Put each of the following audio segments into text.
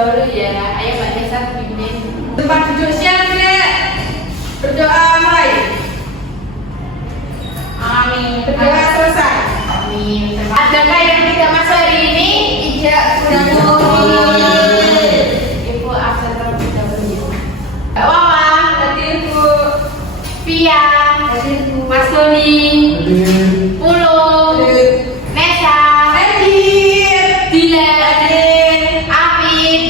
dahulu ya. Ayo Mbak Nesa pimpin. Tempat duduk siap Dek. Berdoa mulai. Amin. Berdoa selesai. Amin. Adakah yang tidak masuk hari ini? Tidak. Ibu absen terlebih dahulu. Mbak Wawa, hadir Bu. Pia, hadir Bu. Mas Doni, Pulung, Nesa, hadir. Dila, hadir. Apit,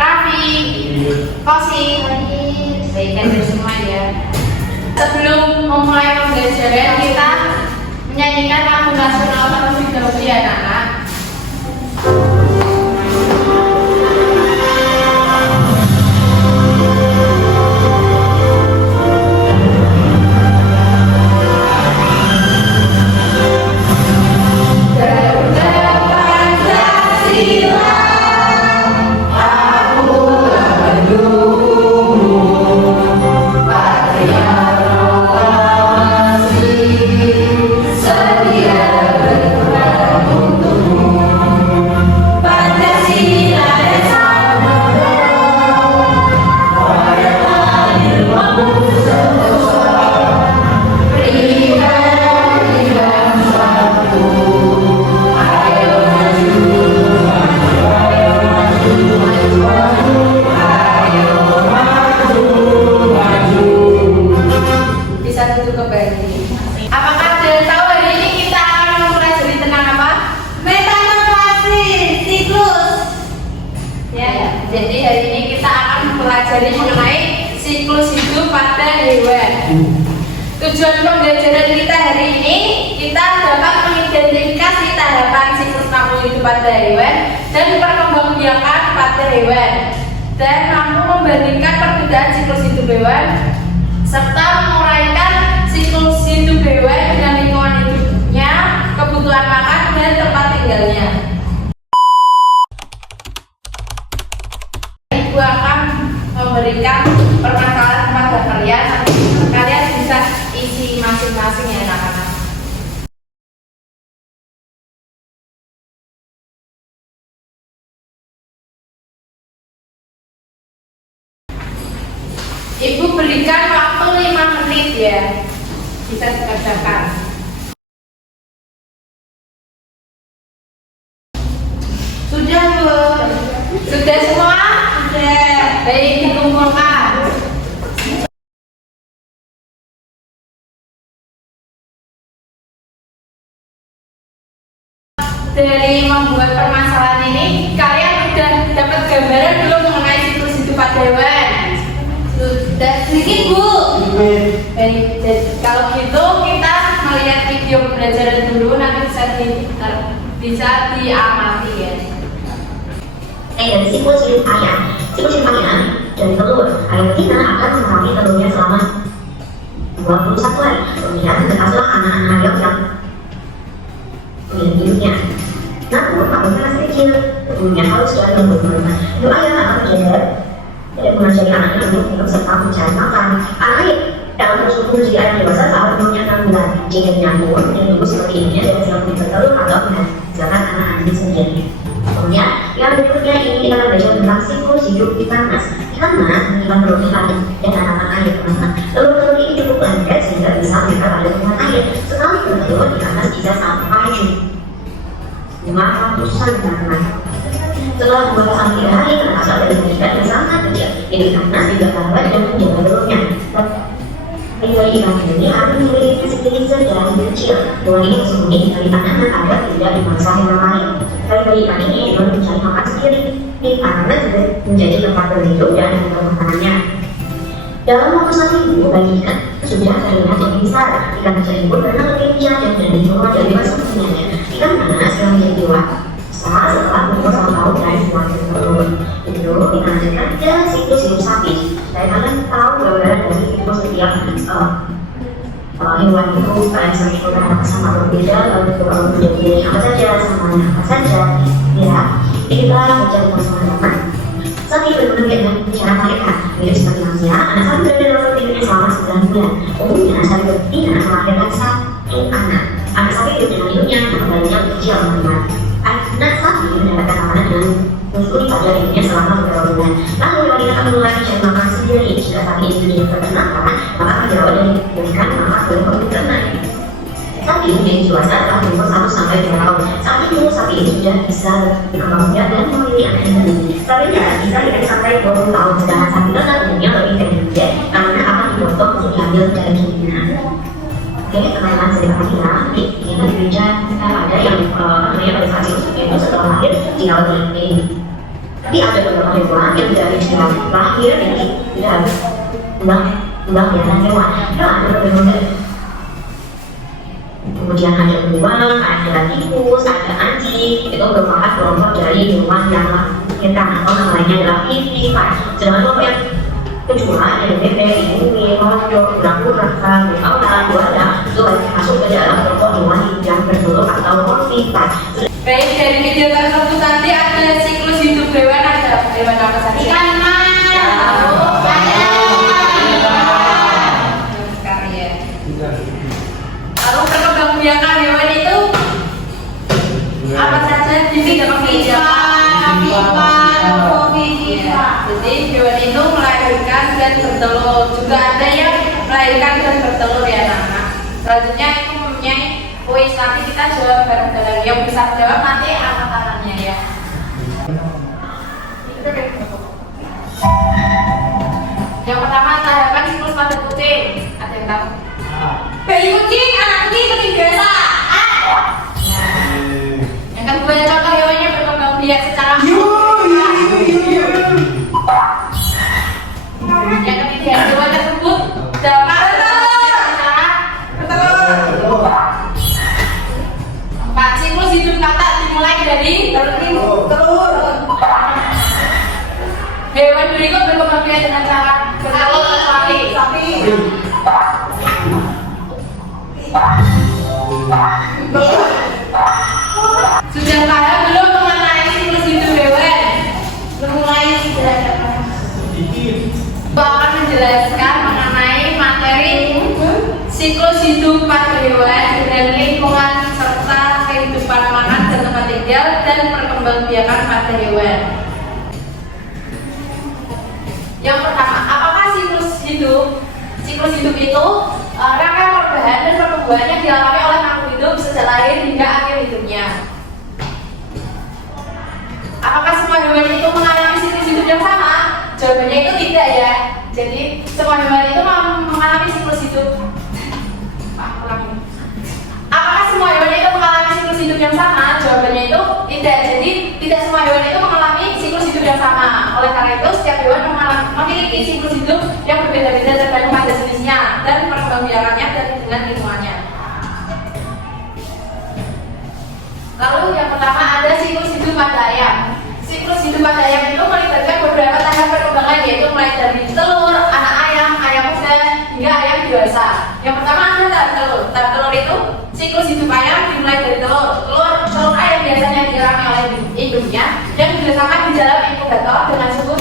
Raffi, Kosi, hadir. Baik, hadir semua ya. Sebelum memulai pembelajaran kita menyanyikan lagu nasional terlebih dahulu ya anak-anak. Jadi hari ini kita akan mempelajari mengenai siklus hidup pada hewan. Tujuan pembelajaran kita hari ini, kita dapat mengidentifikasi tahapan siklus nafsu hidup pada hewan dan perkembangbiakan pada hewan, dan mampu membandingkan perbedaan siklus hidup hewan serta menguraikan siklus hidup hewan dengan lingkungan hidupnya, kebutuhan makan dan tempat tinggalnya. Ibu akan memberikan permasalahan kepada kalian. Kalian bisa isi masing-masing ya anak-anak. Ibu berikan waktu 5 menit ya. Bisa dikerjakan. Sudah Bu? Sudah semua? Sudah. Baik, dikumpulkan. Dari membuat permasalahan ini, kalian sudah dapat gambaran belum mengenai siklus hidup pada hewan? Sudah sedikit Bu. Baik, kalau gitu kita melihat video pembelajaran dulu, nanti bisa diamati ya. Dari siklus hidup ayam. Siklus hidup ayam dari telur. Ayam kita akan mengalami telurnya selama 21 hari. Kemudian berhasillah anak-anak ayam yang hidupnya. Namun, apabila masih kecil, tubuhnya harus dari berubah. Hidup ayam akan menjadi tidak mengajari anaknya untuk minum serta mencari makan. Anak dalam proses tumbuh jadi ayam dewasa tahun umurnya 6 bulan. Jika menyambung dengan tubuh seperti ini, dan siap bertelur atau menghasilkan anak-anaknya sendiri. Kemudian, yang berikutnya ini kita akan belajar tentang siklus hidup ikan mas. Ikan mas menyimpan telur di parit dan harapan air, teman-teman. Telur-telur ini cukup lengket sehingga bisa mereka pada temuan air. Sekali bertelur, ikan mas bisa sampai 500-an, teman-teman. Setelah 2-3 hari, berasal dari ikan yang sangat kecil. Jadi ikan mas juga lambat dan menjaga telurnya. Bayi ikan ini akan memiliki sedikit saja yang kecil. Telur ini bersembunyi dari tanaman agar tidak dimangsa hewan lain. Bayi ikan ini juga mencari makan sendiri. Karena juga menjadi tempat berlindung dan untuk makanannya. Dalam waktu 1 minggu, bayi ikan sudah terlihat lebih besar. Ikan kecil itu berenang lebih lincah dan berani keluar dari masing-masingnya. Ikan panas yang menjadi dewasa setelah umur 1 tahun dari semakin telur. Itu dilanjutkan ke siklus hidup sapi. Saya kalian tahu gambaran dari siklus setiap hewan itu kalian sering beberapa sama berbeda, lalu menjadi apa saja, samanya apa saja. Ya, kita belajar bersama-sama. Sapi benar-benar dengan bicara mereka. Mirip seperti manusia, anak sapi berada dalam perutnya selama 9 bulan. Umumnya sapi betina melahirkan 1 anak. Anak sapi hidup dengan hidupnya, anak bayinya lebih kecil, teman-teman. Anak sapi mendapatkan makanan dengan menyusui pada dirinya selama beberapa bulan. Lalu wanita akan mulai mencari makan sendiri. Jika sapi itu tidak terkenalkan, maka perawat dan diberikan maka boleh memberikan. Sapi menjadi dewasa telah berumur 1 sampai 2 tahun. Saat itu sapi itu sudah bisa berkembang biak dan memiliki anak sendiri. Sapi tidak bisa hidup sampai 20 tahun, sedangkan sapi ternak umumnya lebih pendek karena akan dipotong untuk diambil dagingnya. Jadi permainan sedang kita berbicara ada yang namanya pada saat itu setelah lahir tinggal di tapi ada beberapa hewan yang dari sejak lahir ini tidak harus ulang hewan. Ya ada beberapa. Kemudian ada beruang, ada tikus, ada anjing. Itu merupakan kelompok dari hewan yang lahirkan atau namanya adalah pipikan. Sedangkan kelompok yang kedua ada bebek, ibu, kodok, kura-kura, buaya, buaya itu masuk ke dalam kelompok hewan yang bertelur atau konflikan. Baik, dari video tersebut nanti ada siklus hidup hewan, ada hewan apa saja? Ikan lalu perkembangbiakan hewan itu apa saja? Jadi jadi hewan itu melahirkan dan bertelur. Juga ada yang melahirkan dan bertelur ya anak-anak. Selanjutnya itu mempunyai kuis, nanti kita jawab bareng-bareng. Yang bisa jawab nanti angkat tangannya ya. Yang pertama tahapan siklus pada kucing. Ada yang tahu? Bayi kucing, anak kucing seperti biasa. Yang kedua contoh hewannya berkembang biak secara yang ketiga hewan tersebut dapat bertelur. Empat, siklus hidup katak dimulai dari telur. Hewan berikut berkembang biak dengan cara bertelur sapi. Sudah paham belum mengenai siklus hidup hewan? Mulai sudah dapat. Akan menjelaskan mengenai materi siklus hidup pada hewan dengan lingkungan serta kehidupan makan dan tempat tinggal dan perkembangbiakan pada hewan. Yang pertama, apakah siklus hidup? Siklus hidup itu rangkaian perubahan dan pertumbuhan yang dialami oleh makhluk hidup sejak lahir hingga akhir hidupnya. Apakah semua hewan itu mengalami siklus hidup yang sama? Jawabannya itu tidak ya. Jadi semua hewan itu mengalami siklus hidup. Apakah semua hewan itu mengalami siklus hidup yang sama? Jawabannya itu tidak. Jadi tidak semua hewan itu mengalami siklus hidup yang sama. Oleh karena itu setiap hewan memiliki siklus hidup yang berbeda-beda tergantung pada jenisnya dan perkembangbiakannya dan dengan lingkungannya. Lalu yang pertama ada siklus hidup pada ayam. Siklus hidup pada ayam itu melibatkan beberapa tahap perkembangan, yaitu mulai dari telur, anak ayam, ayam muda, hingga ayam dewasa. Yang pertama ada tahap telur. Tahap telur itu siklus hidup ayam dimulai dari telur. Telur ayam biasanya dirami oleh induknya dan diletakkan di dalam inkubator dengan suhu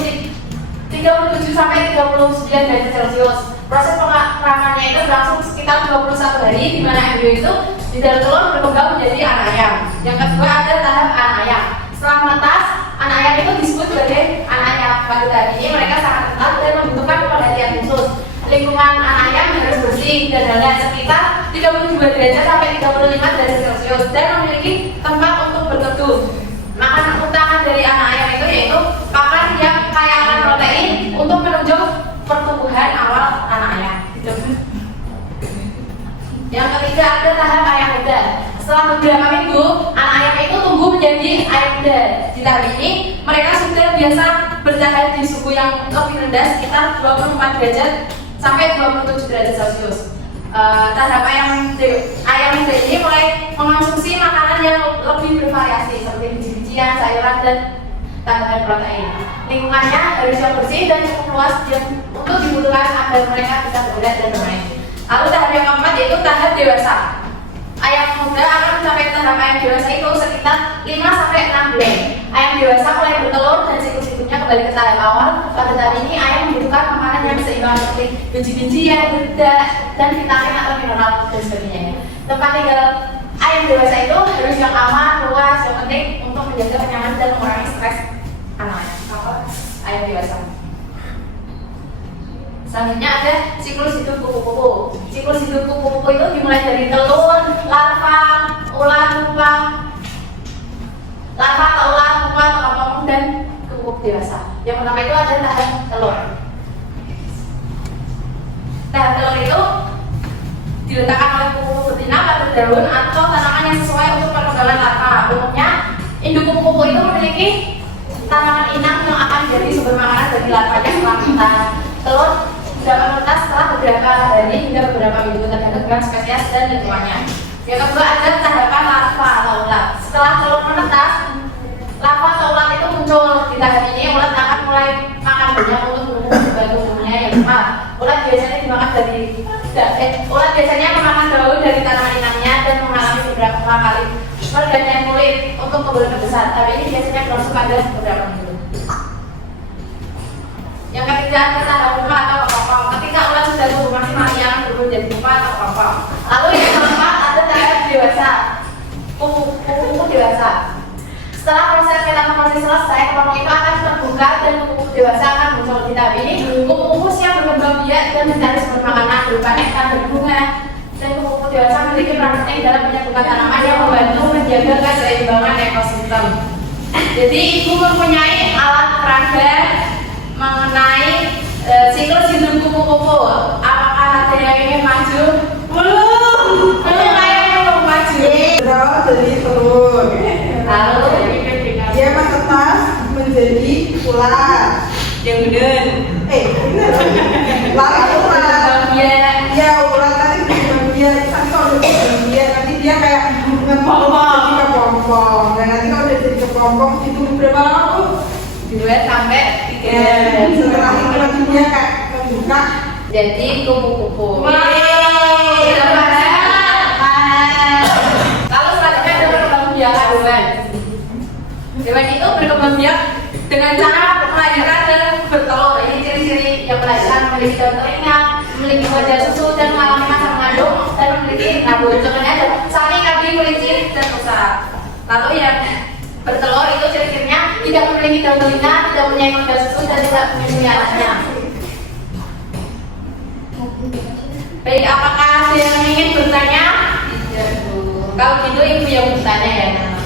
37 sampai 39 derajat Celcius. Proses pengeramannya itu berlangsung sekitar 21 hari, di mana embrio itu di dalam telur berkembang menjadi anak ayam. Yang kedua ada tahap anak ayam. Setelah menetas, anak ayam itu disebut sebagai anak ayam. Pada tahap ini mereka sangat ketat dan membutuhkan perhatian khusus. Lingkungan anak ayam harus bersih dan hangat sekitar 32 derajat sampai 35 derajat Celcius dan memiliki tempat untuk berteduh. Makanan utama dari anak ayam itu yaitu pakan yang kaya akan protein untuk menunjang pertumbuhan awal anak ayam. Yang ketiga ada tahap ayam muda. Setelah beberapa minggu, anak ayam itu tumbuh menjadi ayam muda. Di tahap ini, mereka sudah biasa bertahan di suhu yang lebih rendah sekitar 24 derajat sampai 27 derajat Celcius. Tahap ayam muda ini mulai mengonsumsi makanan yang lebih bervariasi seperti biji-bijian, sayuran, dan tambahan protein. Lingkungannya harus yang bersih dan cukup luas untuk dibutuhkan agar mereka bisa bergerak dan bermain. Lalu tahap yang keempat yaitu tahap dewasa. Ayam muda akan mencapai tahap ayam dewasa itu sekitar 5 sampai 6 bulan. Ayam dewasa mulai bertelur dan siklus hidupnya kembali ke tahap awal. Pada tahap ini ayam membutuhkan makanan yang seimbang seperti biji-bijian, berdak, dan vitamin atau mineral dan sebagainya. Tempat tinggal ayam dewasa itu harus yang aman, luas, yang penting untuk menjaga kenyamanan dan mengurangi stres Selanjutnya ada siklus hidup kupu-kupu. Siklus hidup kupu-kupu itu dimulai dari telur, larva, ular, pupa, atau kapok dan kupu-kupu dewasa. Yang pertama itu ada tahap telur. Tahap telur itu diletakkan oleh kupu-kupu betina pada daun atau tanaman yang sesuai untuk perkembangan larva. Umumnya induk kupu-kupu itu memiliki tanaman inang yang akan jadi sumber makanan bagi larvanya setelah menetas. Telur dapat menetas setelah beberapa hari hingga beberapa minggu tergantung dengan spesies dan lingkungannya. Yang kedua ada tahapan larva atau ulat. Setelah telur menetas, larva atau ulat itu muncul. Di tahap ini ulat akan mulai makan banyak untuk membantu tubuhnya. Yang keempat, ulat biasanya memakan daun dari tanaman inangnya dan mengalami beberapa kali pergantian kulit untuk kebutuhan besar. Tapi ini biasanya berlangsung pada beberapa minggu. Yang ketiga ada tahap pupa atau kepompong. Ketika ulat sudah tumbuh maksimal yang berubah jadi pupa atau kepompong. Lalu yang keempat ada tahap dewasa, kupu-kupu dewasa. Setelah proses metamorfosis selesai, kepompong itu akan terbuka dan kupu-kupu dewasa akan muncul. Di tahap ini kupu-kupu siap berkembang biak dan mencari sumber makanan berupa nektar dan bunga. Dan kupu-kupu dewasa memiliki peran penting dalam menyatukan tanaman yang membantu menjaga keseimbangan ekosistem. Jadi ibu mempunyai alat peraga mengenai siklus hidup kupu-kupu. Apakah ada yang ingin maju? Belum. Belum maju. Jadi telur. Lalu Dia menetas menjadi ular. yang benar. Bener. Lalu ular. Ya ular tadi berkembang biak. Tapi kalau udah berkembang biak nanti dia kayak ngepompong jadi kepompong. Dan nanti kalau udah jadi kepompong itu berapa lama tuh? 2 sampai 3 Dan setelah itu nanti dia kayak membuka. jadi kupu-kupu. Lalu selanjutnya ada berkembang biak hewan. Hewan itu berkembang biak dengan cara melahirkan dan bertelur. Ini ciri-ciri yang melahirkan: memiliki daun telinga, memiliki wajah susu dan mengalami masa mengandung dan memiliki rambut. Contohnya ada sapi, kambing, kelinci, dan rusa. Lalu yang bertelur itu ciri-cirinya tidak memiliki daun telinga, tidak mempunyai wajah susu dan tidak memiliki anaknya. Baik, apakah ada yang ingin bertanya? Kalau gitu ibu yang bertanya ya.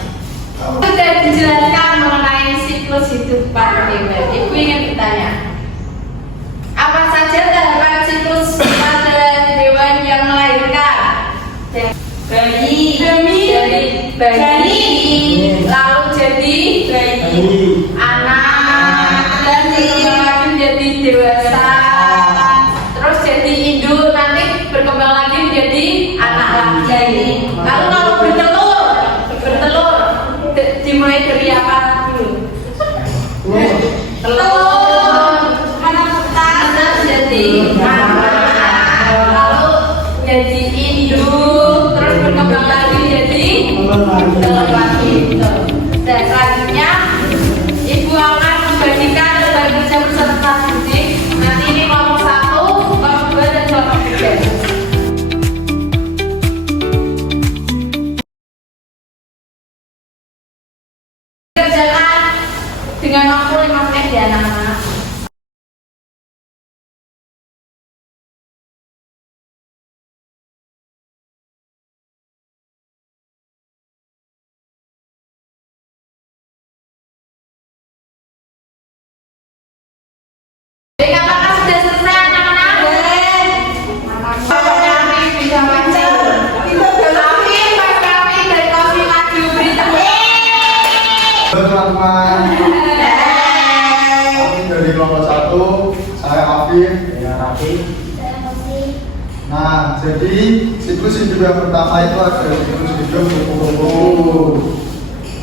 Sudah dijelaskan mengenai siklus hidup pada hewan. Ibu ingin bertanya, apa saja tahapan siklus pada hewan yang melahirkan? Bayi, dari bayi, lalu jadi bayi, anak, dan berkembang lagi menjadi dewasa, terus jadi induk, nanti berkembang lagi menjadi anak lagi. Lalu kalau bertelur dimulai dari apa dulu? Telur, menetas jadi anak, lalu jadi induk, terus berkembang lagi jadi telur lagi. Dan selanjutnya ibu akan membagikan berbagai macam peserta didik. Nanti ini kelompok 1, kelompok 2, dan kelompok 3. Kerjakan dengan waktu 5 menit ya anak-anak. Baik, apakah sudah selesai anak-anak? Kami bisa baca. Kami dari Kopi Maju beri tepuk. Teman-teman, kami dari kelompok 1, saya Afif. Nah, jadi siklus hidup yang pertama itu ada siklus hidup kupu-kupu.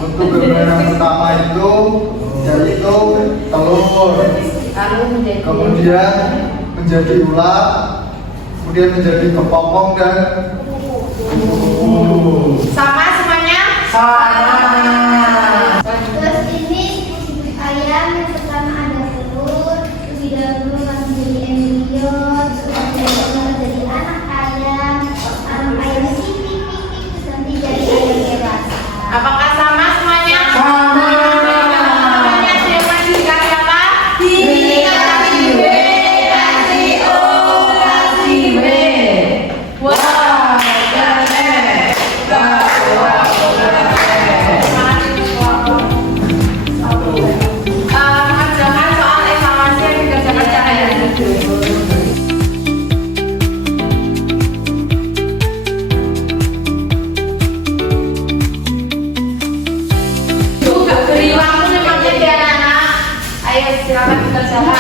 Untuk gambar yang pertama itu yaitu telur, kemudian menjadi ular, kemudian menjadi kepompong dan kupu-kupu. Sama semuanya? Sama. Terus ini siklus hidup ayam. Yang pertama ada telur, terus didahulu menjadi embrio, terus jadi anak ayam terus nanti jadi ayam dewasa. Apakah sama semuanya? Sama. Semuanya siapa dikasih apa? Dikasih B, kasih O. Ayo silakan dikerjakan.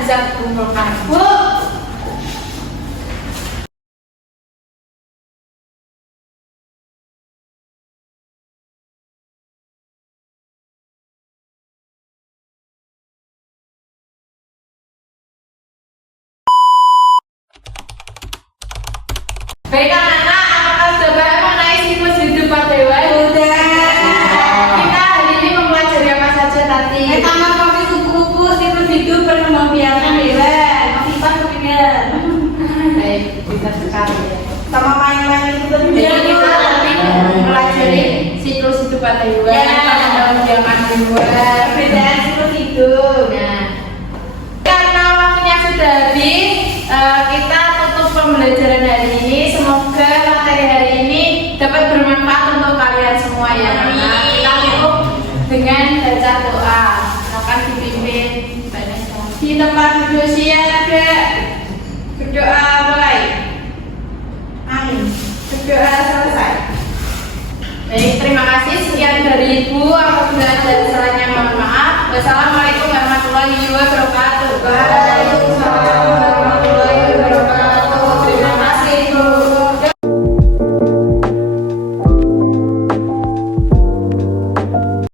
Bisa kumpulkan. Bu. Baik anak-anak, apakah sudah paham mengenai siklus hidup pada hewan? Udah. Kita hari ini mempelajari apa saja tadi? Pertama kali kupu-kupu siklus hidup perkembangbiakan hewan. Masih pas kepingan. Baik, bisa sekali ya. Sama main-main itu tadi. Jadi kita nanti mempelajari siklus hidup pada hewan, Ya. perkembangan hewan, Perbedaan siklus hidup. Nah, karena waktunya sudah habis, kita tutup pembelajaran hari ini. Semoga materi hari ini dapat bermanfaat untuk kalian semua ya. Nah, kita tutup dengan baca doa. Akan dipimpin Mbak Nesa. Di tempat duduk siaga, berdoa baik. Amin. Berdoa selesai. Baik, terima kasih. Sekian dari Ibu. Apabila ada salahnya mohon maaf. Wassalamualaikum warahmatullahi wabarakatuh. Waalaikumsalam.